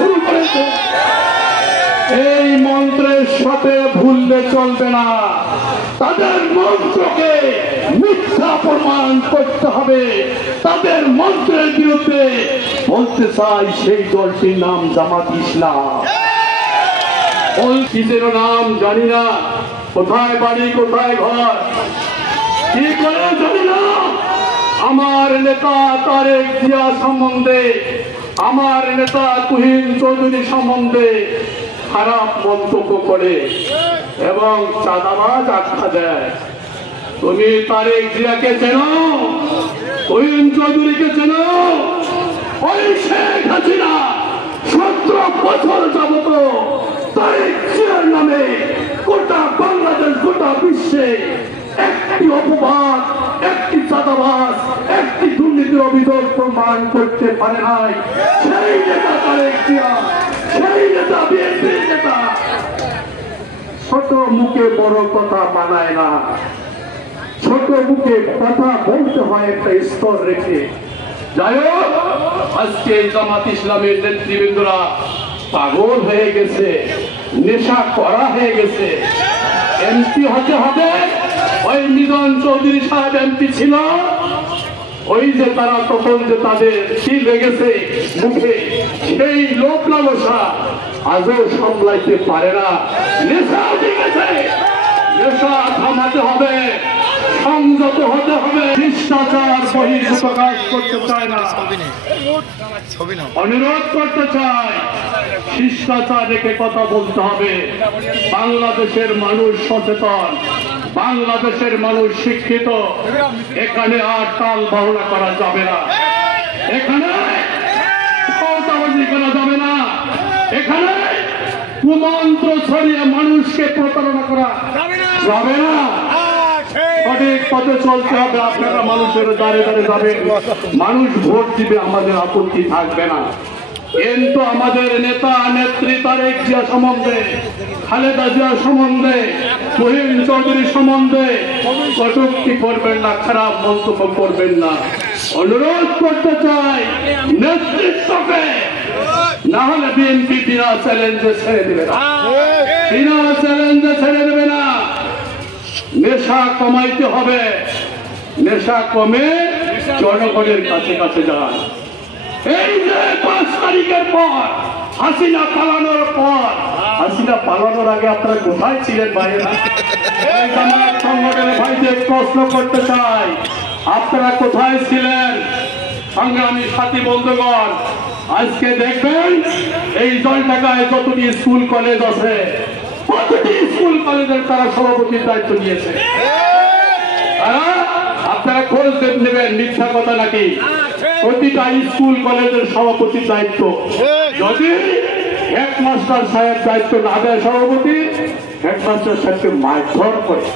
শুরু করেছে। এই মন্ত্রের সাথে ভুললে চলবে না, তাদের মন্ত্রকে মিথ্যা প্রমাণ করতে হবে। তাদের মন্ত্রের বিরুদ্ধে বলতে চাই সেই দলটির নাম জামাত ইসলাম। কিসের নাম জানি না, কোথায় বাড়ি কোথায় ঘর কি করে জানি না। আমার নেতা তারেক জিয়া সম্বন্ধে, আমার নেতা তুহিন চৌধুরী সম্বন্ধে খারাপ মন্তব্য করে এবং চাঁদাবাজ আখ্যা দেয়। তুমি তারেক জিয়াকে চেনো, তুহিন চৌধুরীকে চেনো? ওই শেখ হাসিনা 17 বছর যাবত তারেক জিয়ার নামে গোটা বাংলাদেশ গোটা বিশ্বে একটি অপবাদ, একটি চাঁদাবাজ, একটি দুর্নীতির অভিযোগ প্রমাণ করতে পারে নাই। সেই নেতা তারেক জিয়া, সেই নেতা বিএনপির নেতা। ছোট মুখে বড় কথা বানায় না, ছোট মুখে কথা বলতে হয় একটা স্তর রেখে। যাই হোক, আজকে জামাত ইসলামের নেতৃবৃন্দরা পাগল হয়ে গেছে, নেশা করা হয়ে গেছে। এমপি হতে হবে, ওই মিলন চৌধুরী সাহেব এমপি ছিল, ওই যে তারা তখন যে তাদের কি লেগেছে মুখে, সেই লোক লালসা আজও সামলাইতে পারে না। নেশা উঠে গেছে, নেশা থামাতে হবে, সংযত হতে হবে। শিষ্টাচার বহির্ভূত কাজ করতে চায় না, অনুরোধ করতে চাই, শিষ্টাচার রেখে কথা বলতে হবে। বাংলাদেশের মানুষ সচেতন, বাংলাদেশের মানুষ শিক্ষিত। এখানে আর তাল বাহুলা করা যাবে না, এখানে করা যাবে না, এখানে কুমন্ত্র ছড়িয়ে মানুষকে প্রতারণা করা যাবে না। সঠিক পথে চলতে হবে। আপনারা মানুষের দ্বারে দ্বারে যাবেন, মানুষ ভোট দিবে, আমাদের আপত্তি থাকবে না। কিন্তু আমাদের নেতা নেত্রী তারেক জিয়া সম্বন্ধে, খালেদা জিয়া সম্বন্ধে, তুহিন চৌধুরী সম্বন্ধে কটূক্তি করবেন না, খারাপ মন্তব্য করবেন না। অনুরোধ করতে চাই নেতৃত্বকে, না হলে বিএনপি বিনা চ্যালেঞ্জে ছেড়ে দেবে না, বিনা চ্যালেঞ্জে ছেড়ে দেবে না। নেশা কমাইতে হবে, নেশা কমে জনগণের কাছে কাছে যান। এই যে 5 তারিখের পর হাসিনা পালানোর পর, হাসিনা পালানোর আগে আপনারা কোথায় ছিলেন ভাইয়েরা? এই জামাত সংগঠনের ভাইদের প্রশ্ন করতে চাই, আপনারা কোথায় ছিলেন? সংগ্রামী সাথী বন্ধুগণ, আজকে দেখবেন এই জলঢাকায় যতটি স্কুল কলেজ আছে, প্রতিটি স্কুল কলেজের তারা সভাপতির দায়িত্ব নিয়েছে। আপনারা খোঁজ নেবেন, মিথ্যা কথা নাকি? প্রতিটা স্কুল কলেজের সভাপতির দায়িত্ব। যদি হেডমাস্টার সাহেব দায়িত্ব না দেয় সভাপতি, হেডমাস্টার সাহেবকে মারধর করে